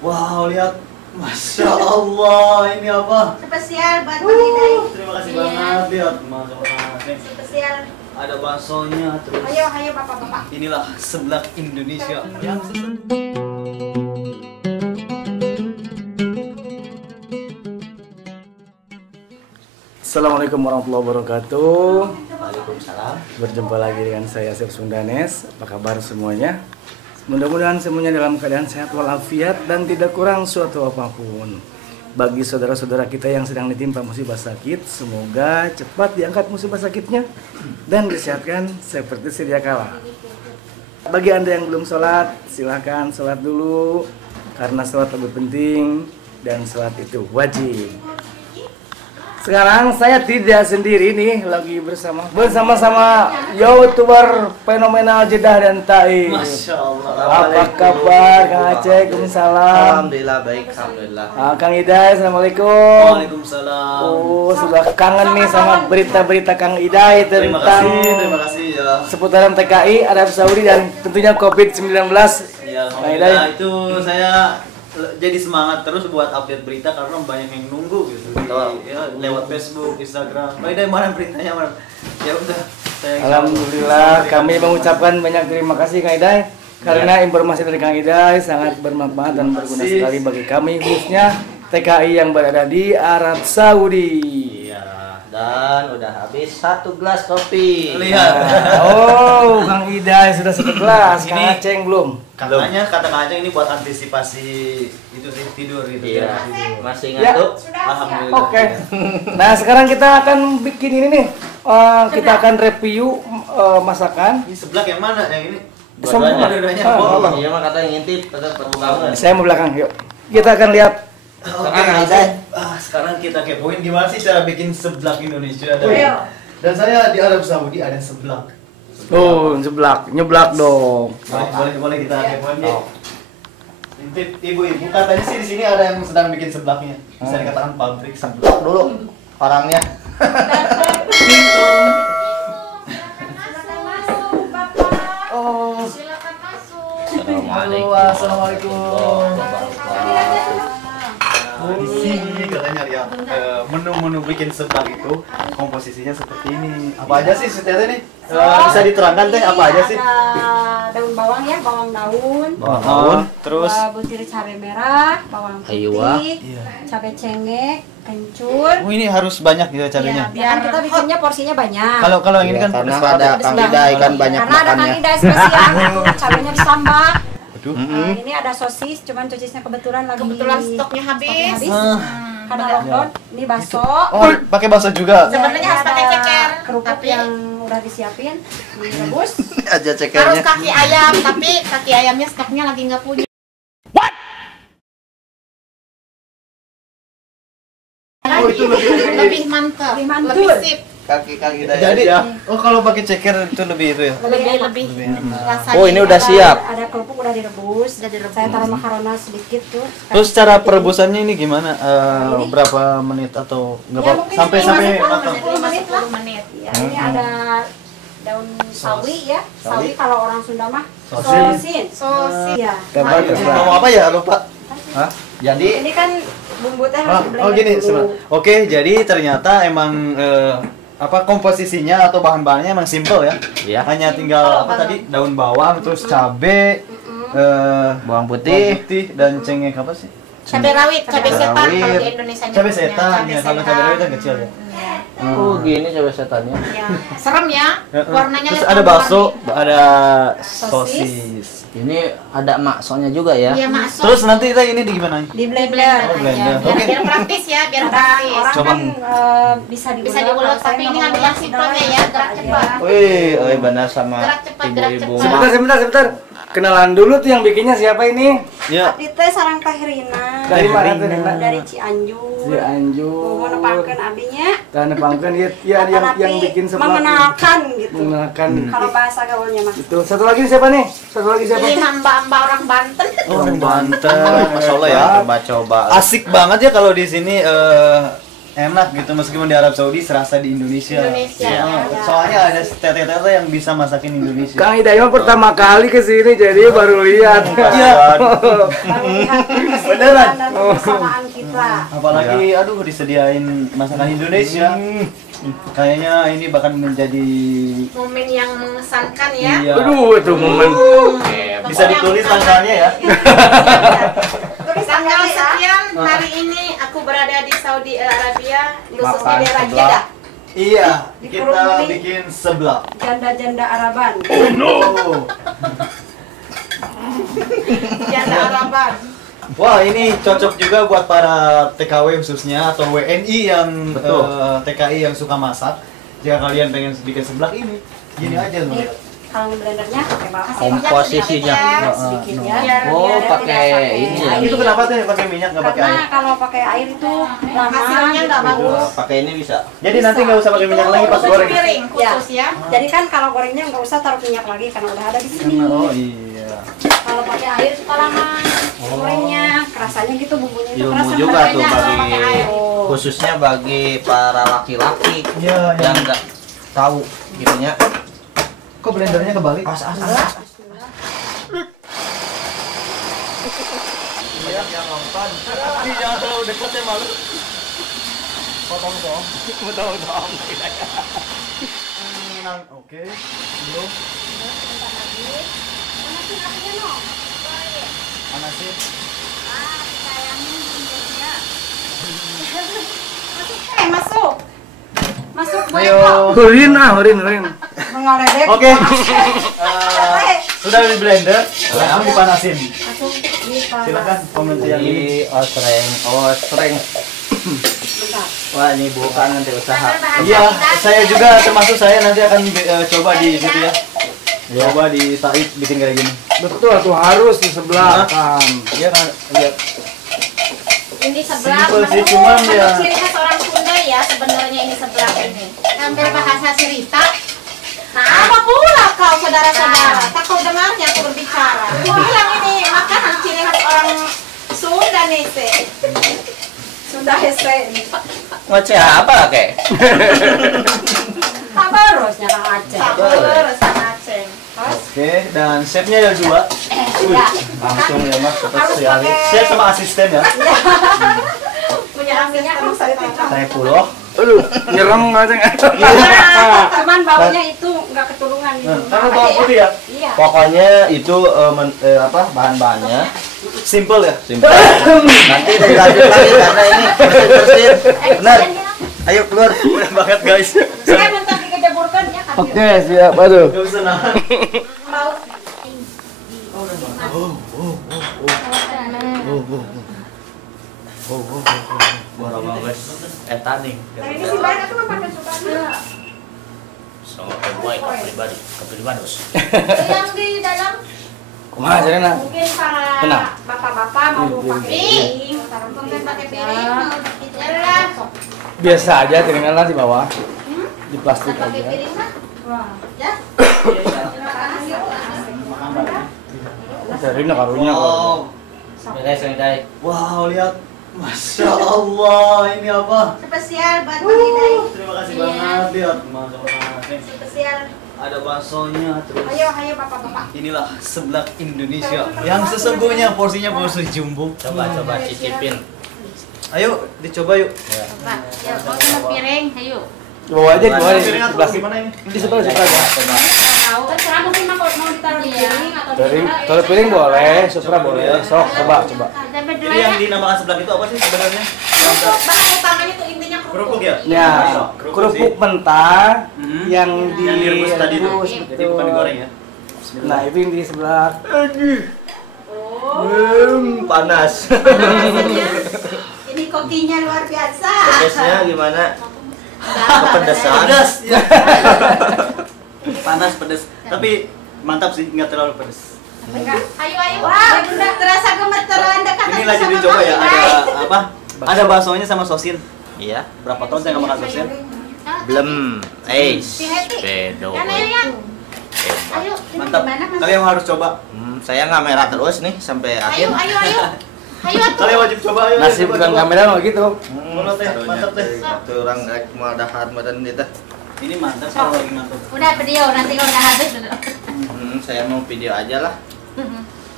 Wow, lihat. Masya Allah, ini apa? Spesial buat Bang Idai. Terima kasih banget, lihat. Spesial. Ada baksonya, terus. Ayo bapak-bapak. Inilah seblak Indonesia. Yang Assalamualaikum warahmatullahi wabarakatuh. Waalaikumsalam. Berjumpa lagi dengan saya Chef Sundanes. Apa kabar semuanya? Mudah-mudahan semuanya dalam keadaan sehat walafiat dan tidak kurang suatu apapun. Bagi saudara-saudara kita yang sedang ditimpa musibah sakit, semoga cepat diangkat musibah sakitnya dan disehatkan seperti sedia kala. Bagi Anda yang belum sholat, silahkan sholat dulu karena sholat lebih penting dan sholat itu wajib. Sekarang saya tidak sendiri nih, lagi bersama-sama YouTuber fenomenal Jeddah dan Taif. Masya Allah. Apa kabar Kang Aceh? Waalaikumsalam. Alhamdulillah baik, alhamdulillah. Kang Idai, assalamualaikum. Waalaikumsalam. Oh, sudah kangen nih sama berita-berita Kang Idai Terima tentang kasih ya. seputaran TKI, Arab Saudi dan tentunya COVID-19. Ya, Kang Idai. itu saya jadi semangat terus buat update berita karena banyak yang nunggu gitu. Ya, lewat Facebook, Instagram. Idai mana beritanya mana? Ya udah. Alhamdulillah, kami mengucapkan banyak terima kasih Kang Idai karena informasi dari Kang Idai sangat bermanfaat dan berguna sekali bagi kami, khususnya TKI yang berada di Arab Saudi. Iya, dan udah habis 1 gelas kopi. Lihat. Oh, Kang Idai sudah 1 gelas, Kang Ini- Aceh belum. Katanya kata Kang Aceh ini buat antisipasi itu sih tidur gitu. Iya, Tidur. masih Ya. ngantuk? Alhamdulillah. Oke. Nah, sekarang kita akan bikin ini nih. Kita akan review masakan. Ini seblak yang mana? Yang ini? Semua. Dua-duanya. Ah, Iya mah katanya ngintip, kata pertukangan. Saya mau belakang, yuk. Kita akan lihat. Sekarang sekarang kita kepoin gimana sih cara bikin seblak Indonesia dan saya di Arab Saudi ada seblak. Oh, nyeblak dong. Boleh kita kepoin ya. Intip ibu-ibu katanya sih di sini ada yang sedang bikin seblaknya. Bisa dikatakan pabrik seblak. Dulu orangnya. Silakan masuk, Bapak. Oh, Silakan masuk. Assalamualaikum. Assalamualaikum. Di sini katanya lihat menu-menu bikin seblak itu komposisinya seperti ini. Apa aja sih Teh nih? Bisa diterangkan Teh apa aja sih? Ada daun bawang ya, bawang daun. Daun, terus 2 butir cabai merah, bawang Aiyah. putih, Iya. cabai cengek, kencur. Oh, ini harus banyak ya cabenya. Ya, biar kita bikinnya porsinya banyak. Kalau yang ini kan karena pedas ada banget. Kang Idai kan banyak Karena ada Kang makannya. Idai spesial, cabainya ditambah. Aduh. Ini ada sosis, cuman sosis-nya kebetulan stoknya habis. Karena lockdown, ini bakso. Oh, pakai bakso juga. Sebenarnya Ini harus pakai ada ceker, kerupuk tapi- yang udah disiapin, direbus. Aja Harus cekernya. kaki ayam, tapi kaki ayamnya stoknya lagi nggak punya. Oh, itu Lebih mantap, Lebih mantul. lebih sip, Kaki Idai. Jadi oh kalau pakai ceker itu lebih itu ya. lebih rasanya. Oh, ini udah siap. Ada kerupuk udah direbus. Saya taruh makarona sedikit tuh. Terus cara perebusannya ini gimana? Berapa menit atau nggak Ya, apa? mungkin Sampai 10 matang. 10 menit. Ya, ini ada daun sawi ya. Sawi kalau orang Sunda mah Sosin. sosin. Sosis. Iya. Dapat terserah. Ngomong apa ya lupa? Hah? Jadi Ini kan bumbu teh Oh, harus oh gini, dulu. sebentar. Oke, jadi ternyata emang apa komposisinya atau bahan-bahannya emang simple ya. Iya. Hanya tinggal apa tadi? Daun bawang, terus cabe, bawang putih. dan cengek apa sih? Cabai rawit, cabai setan kalau di Rawit. Indonesia. Cabe setan ya, kalau cabe rawit kan kecil ya. Oh, gini coba setannya. Ya. Serem ya, warnanya Terus lihat ada bakso, warna-warni. ada Sosis. sosis. Ini ada maksudnya juga ya. Iya masuk. Terus nanti kita ini di gimana? Di Di blender. blender Oh, blender. aja. Oke. Biar praktis ya, biar Ada praktis. orang Coba. kan bisa diulek. Bisa diulek, kalau saya tapi ini nggak ngambil mau yang ulek, simpelnya udah ya, gerak aja. cepat. Wih, benar sama Gerak cepat, gerak ibu-ibu. cepat. Sebentar. Kenalan dulu tuh yang bikinnya siapa ini? Ya. Abdi teh sareng Teh Rina. Dari mana tuh Rina? Dari Cianjur. Cianjur. Mau nepangkeun abdinya. Tanah Pangkan ya, yang bikin seblak. mengenalkan gitu. Mengenalkan. Kalau bahasa gaulnya mah. Itu satu lagi siapa nih? Satu lagi siapa? Ini mbak-mbak orang Banten. Oh, Banten. Masya Allah ya. Coba-coba. Asik banget ya kalau di sini enak gitu meskipun di Arab Saudi serasa di Indonesia. Indonesia, Ya, ya. soalnya ada tete-tete yang bisa masakin Indonesia. Kang Hidayat pertama kali ke sini jadi baru lihat. Iya. Baru lihat Beneran. dan kebersamaan kita. Apalagi aduh disediain masakan Indonesia. Kayaknya ini bakal menjadi Momen yang mengesankan ya. iya. Aduh, itu momen. Bisa ditulis tanggalnya ya. Tanggal sekian hari ini aku berada di Saudi Arabia, khususnya Makan daerah seblak. Jeddah. Iya, kita Dikerumuni. bikin seblak. Janda-janda Araban. Oh. Janda Araban. Wah, ini cocok juga buat para TKW khususnya atau WNI yang Betul. TKI yang suka masak. Jika kalian pengen bikin seblak ini, gini aja loh. Nih, kalau blendernya pakai berapa sih? Komposisinya. Sedikit ya. Biar Oh, biar pakai tidak ini ya. Itu kenapa tuh pakai minyak nggak pakai Karena air? kalau pakai air itu lama. hasilnya nggak bagus. Pakai ini bisa. Jadi nanti nggak usah pakai minyak lagi pas Itu goreng. piring khusus ya. Jadi kan kalau gorengnya nggak usah taruh minyak lagi karena udah ada di sini. Oh iya. Kalau pakai air suka lama gorengnya, kerasanya gitu bumbunya itu Ilmu kerasa juga banget. tuh Beda kalau pakai air. Oh. khususnya bagi para laki-laki Iya, yang nggak tahu gitunya. Kok blendernya kebalik? Banyak yang nonton. Tapi jangan terlalu dekat ya malu. Potong dong. Potong dong. Oke. Belum. Panasin. Masuk. Masuk Ayo. Hurin. mengoledek. Oke. Sudah di blender, sekarang dipanasin. Masuk di Silakan komentar yang ini. Ini osreng. Bentar. Wah, ini bukan nanti usaha. Iya, saya juga termasuk saya nanti akan coba di situ ya. Coba di Said bikin kayak gini. Betul tuh harus di sebelah kan. Iya kan? Lihat. Ini sebelah Simple sih, cuman ya. ciri khas orang Sunda ya sebenarnya ini sebelah ini. Ambil bahasa cerita. Nah, apa pula kau saudara-saudara? Tak kau dengarnya aku berbicara. Aku bilang ini makanan ciri khas orang Sunda nih, Teh. Sudah hese. Ngoceh apa kek? Tak barosnya Kang Aceh. Sabar sama Aceh. Oke, dan chefnya ada dua. Ya. Langsung ya mas, cepat Harus sekali. pakai- Chef sama asisten ya. Punya Artinya kan saya tidak. Saya puluh. Aduh, nyerem aja nggak? Cuman baunya itu nggak ketulungan gitu. Karena bawang putih ya, Iya. Pokoknya itu bahan-bahannya simple ya. simpel. Nanti dilanjut lagi karena ini bersih. Benar. Ayo keluar. Udah banget guys. Saya minta dikejeburkan ya kan. Oke, siap. Aduh. Gak usah nahan. Mau Bora guys. Eta nih. ini sih banyak tuh pakai suka. Sama boy pribadi, kepribadi. Yang di dalam Kumaha carana? Mungkin para Tenang. bapak-bapak mau pakai piring, mungkin pakai piring, Ah. mau gitu lah. Biasa aja, tinggalnya di bawah. Di plastik Pakai aja. piring mah. Wah. Ya. Dari karunya kok. Wow, Beres santai. wow lihat. Masya Allah, ini apa? Spesial buat Bang Hidayat. Terima kasih Iya. banget lihat. Masya Spesial. Ada baksonya terus. Ayo bapak-bapak. Inilah seblak Indonesia yang sesungguhnya porsinya porsi jumbo. Coba cicipin. Ayo dicoba yuk. Pak, ya mau sama piring, ayo. Di bawah aja, di bawah aja. Piring Di atau plastik. gimana ini? Di sebelah aja. Coba. Tahu. Terserah mungkin mau ditaruh di piring atau di Piring, mana. kalau piring boleh, supra boleh. Sok, coba. Dapat dua Jadi yang ya. dinamakan seblak itu apa sih sebenarnya? Kerupuk, bahan utamanya tuh intinya Kerupuk ya? Ya, kerupuk mentah Mhm. yang direbus tadi tuh. direbus, Jadi betul. bukan digoreng ya. Nah, itu yang di sebelah. Panas. Ini kokinya luar biasa. Pedesnya gimana? Kepedesan. Pedas ya. Panas pedas. Tapi mantap sih, nggak terlalu pedas. Ayo, ayo. Wah, bunda terasa gemeteran dekat Ini lagi dicoba ya, ada apa? Ada baksonya sama sosin. Iya. Berapa tahun saya nggak makan sosin? Belum. Si Heti. Bedo. Kan ayo ya. Ayo, ini Mantap. gimana, Mas? Kalian harus coba. Saya nggak merah terus nih sampai Ayo, akhir. ayo, ayo. Ayo atuh. Kalian wajib coba ayo. Nasib bukan kamera mah gitu. Mana teh? Mantap teh. Satu orang mau dahar badan kita. Ini mantap kalau lagi mantap. Udah video nanti kalau udah habis udah. Saya mau video aja lah.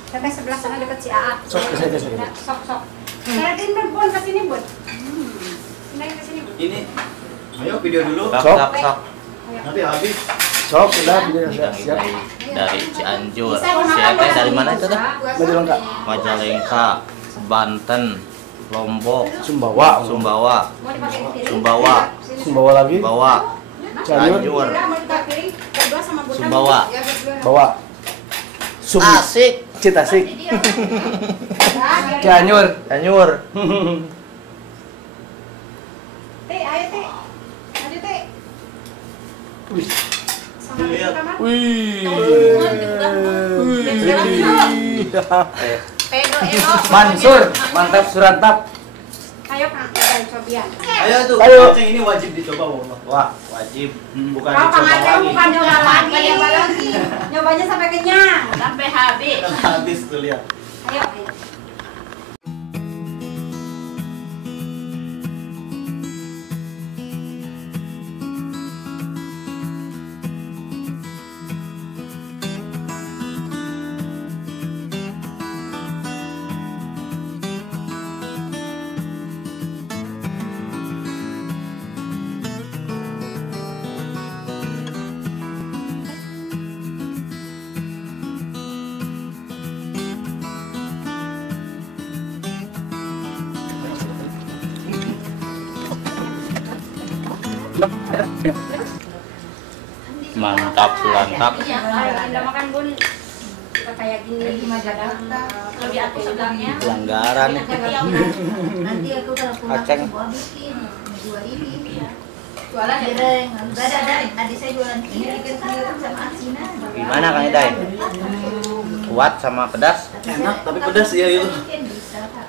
Sampai sebelah sana dekat si AA. Sok ke saya sedikit. Sok. Kalian Bun ke sini, Bun. Naik ke sini, Bun. Ini. Ayo video dulu. Sok. Nanti habis. Sok sudah video Siap. siap. Dari Cianjur. Siapa dari mana itu tuh? Baju lengkap. Majalengka, Banten, Lombok, Sumbawa. Sumbawa, Mau dipakai piring? Sumbawa, Sumbawa lagi. Bawa, Cianjur. Cianjur, Mau dipakai piring? Berdua sama Bun. Sumbawa. Ya, berdua. Bawa. Asik, Citasik. Ya, Cianjur. Cianjur. Teh, ayo Teh. Lanjut Teh. Sama Lihat. kamar. Wih. Pedo elo. Mansur, mantap surantap. Ayo Kang, kita cobian. Ayo tuh. Ayo. Aceng ini wajib dicoba wallah. Wah, wajib. Bukan Kalau Kang dicoba Aceh lagi. bukan nyoba lagi. Nyobanya sampai kenyang. Sampai habis. Habis tuh lihat. Ayo. Mantap surantap. Ayo kita makan Bun. Kita kayak gini Lebih aku sebelumnya. Pelanggaran nih. Nanti aku kalau pulang Aceng. semua bikin dua ini ya. Jualan ya. Goreng. Ada adik saya jualan ini bikin sendiri sama Asina. Gimana Kang Idai? Kuat sama pedas? Enak tapi pedas ya itu. Bikin bisa Kak.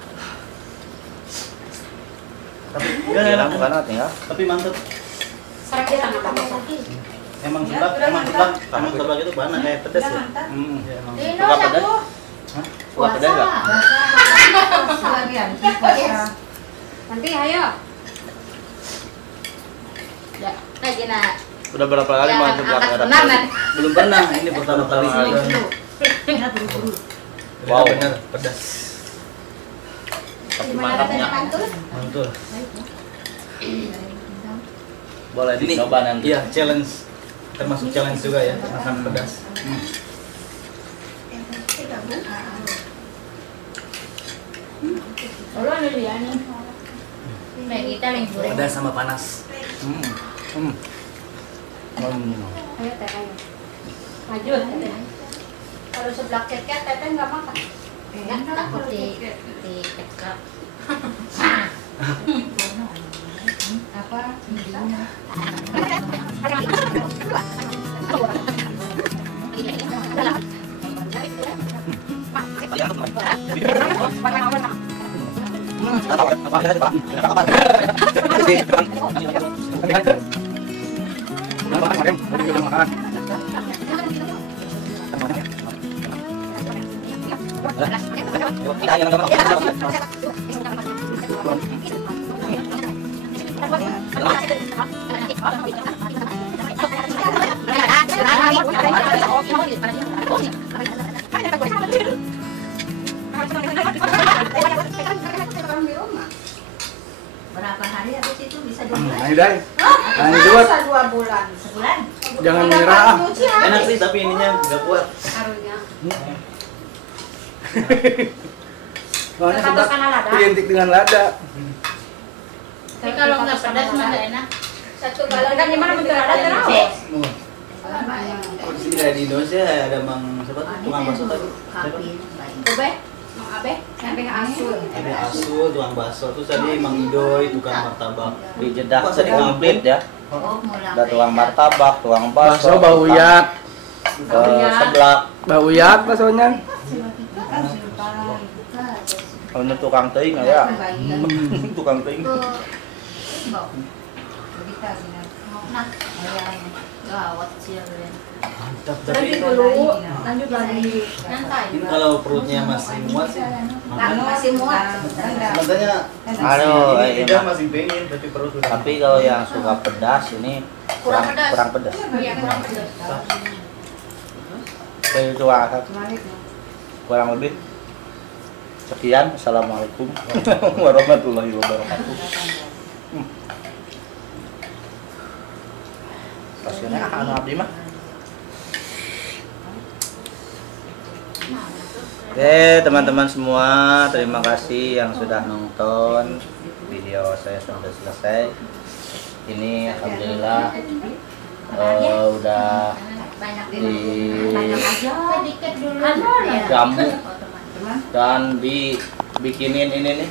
Tapi Oke enggak lah, enak. bukan ya. Tapi mantap. sekarang kita tambah lagi. Emang seblak itu banget kayak pedas ya. Ya, emang. Dino Suka pedas? satu. Suka pedas nggak? Sebagian. Nanti ayo. Ya, nah Gina. Udah berapa kali mau Jangan coba angkat ada benar nanti. Belum pernah, ini pertama kali. Enak buru-buru. Wow. Benar pedas. Tapi Gimana rasanya mantapnya. mantul? Mantul. Boleh dicoba nanti. Iya, challenge. Termasuk challenge juga ya, makan pedas. Kalau ada dia nih. Nah, kita lagi goreng. Pedas sama panas. Ayo Teh, ayo. Maju Teh. Kalau seblak ceket teteh nggak makan. Enak kalau Di kecap. cekap. Apa? Berapa hari habis itu bisa 2 bulan? Idai. Lanjut. Masa 2 bulan. Sebulan? Jangan menyerah. Enak sih tapi ininya nggak kuat. Harunya. Soalnya Tetap seblak karena lada. identik dengan lada. Tapi kalau nggak pedas mah nggak enak. Satu galon kan gimana bentuk ada terus. Di sini kayak di Indonesia ada mang siapa tuh? Tukang bakso tadi. Siapa? Kobe, Mang Abe, sampai asul. Ada Asu, tukang bakso. Terus tadi Mang Idoy, tukang martabak. Di Jeddah Masa di komplit ya. Oh, mau Ada tuang martabak, tuang Bakso bakso, bau uyat. seblak. Bau uyat baksonya. Ini tukang teuing ya. Tukang teuing. Nah, gawat sih ya. Mantap Lanjut tapi dulu, lanjut lagi. Nyantai. ini kalau perutnya masih muat sih. Masih muat. Sebenarnya Aduh, lidah masih pengen tapi perut udah. Tapi kalau yang suka pedas ini Kurang pedas. kurang pedas. Iya, kurang pedas. Saya coba kurang lebih. Sekian, assalamualaikum warahmatullahi wabarakatuh. Pasirnya anu abdi mah. Oke teman-teman semua, terima kasih yang sudah nonton video saya sudah selesai. Ini alhamdulillah udah Sedikit dulu. Anu, Ya. dijamu dan dibikinin ini nih